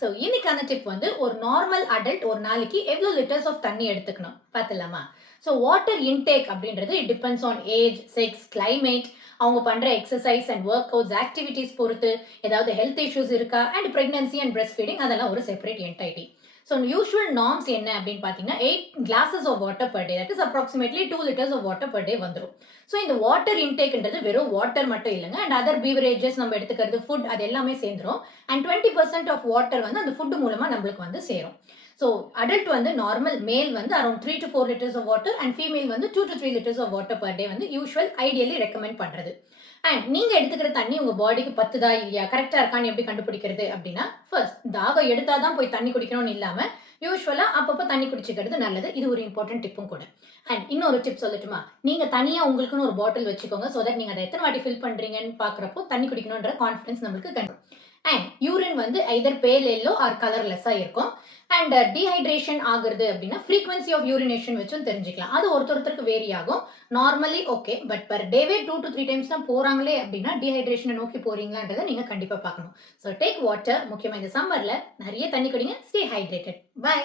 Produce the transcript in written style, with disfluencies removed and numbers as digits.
So இன்னைக்கான tip வந்து ஒரு நார்மல் அடல்ட் ஒரு நாளைக்கு எவ்வளோ லிட்டர்ஸ் ஆஃப் தண்ணி எடுத்துக்கணும் பார்த்துலாமா. ஸோ வாட்டர் இன்டேக் அப்படின்றது it depends on age, sex, climate, அவங்க பண்ற exercise and workouts activities பொறுத்து, ஏதாவது ஹெல்த் இஷ்யூஸ் இருக்கா and pregnancy and breastfeeding அதெல்லாம் ஒரு separate entity. So usual norms என்ன அப்படின்னு பார்த்தீங்கன்னா 8 glasses of water per day, that is approximately 2 liters of water per day வந்துடும். ஸோ இந்த வாட்டர் இன்டேக்ன்றது வெறும் வாட்டர் மட்டும் இல்லைங்க, அண்ட் அதர் பீவரேஜஸ் நம்ம எடுத்துக்கிறது ஃபுட் அது எல்லாமே சேர்ந்துரும். அண்ட் 20% ஆஃப் வாட்டர் வந்து அந்த ஃபுட் மூலமா நம்மளுக்கு வந்து சேரும். ஸோ அடல்ட் வந்து நார்மல் மேல் வந்து around 3 to 4 liters of water and female வந்து 2 to 3 liters of water per day வந்து யூஷுவல் ஐடியலி ரெக்கமெண்ட் பண்றது. அண்ட் நீங்க எடுத்துக்கிற தண்ணி உங்க பாடிக்கு பத்துதா இல்லையா, கரெக்டா இருக்கான்னு எப்படி கண்டுபிடிக்கிறது அப்படின்னா, ஃபர்ஸ்ட் தாகம் எடுத்தாதான் போய் தண்ணி குடிக்கணும்னு இல்லாம யூஸ்வலா அப்பப்போ தண்ணி குடிச்சுக்கிறது நல்லது. இது ஒரு இம்பார்ட்டன்ட் டிப்பும் கூட. அண்ட் இன்னொரு டிப் சொல்லட்டுமா, நீங்க தனியா உங்களுக்குன்னு ஒரு பாட்டில் வச்சுக்கோங்க. சோ தட் நீங்க அதை எத்தனை வாட்டி ஃபில் பண்றீங்கன்னு பாக்குறப்போ தண்ணி குடிக்கணும்ன்ற கான்ஃபிடன்ஸ் நம்மளுக்கு கண்டிப்பா. அண்ட் யூரின் வந்து ஐதர் பேல் எல்லோ ஆர் கலர்லெஸ்ஸா இருக்கும். அண்ட் டீஹைட்ரேஷன் ஆகுறது அப்படின்னா ஃப்ரீக்வன்சி ஆஃப் யூரினேஷன் வச்சும் தெரிஞ்சுக்கலாம். அது ஒருத்தருக்கு வேரி ஆகும். நார்மலி ஓகே, பட் பர் டேவே 2 to 3 டைம்ஸ் தான் போறாங்களே அப்படின்னா டீஹைட்ரேஷனை நோக்கி போறீங்களான்றதை நீங்க கண்டிப்பா பார்க்கணும். ஸோ டேக் வாட்டர், முக்கியமா இந்த சம்மர்ல நிறைய தண்ணி குடிங்க. Stay hydrated. பை.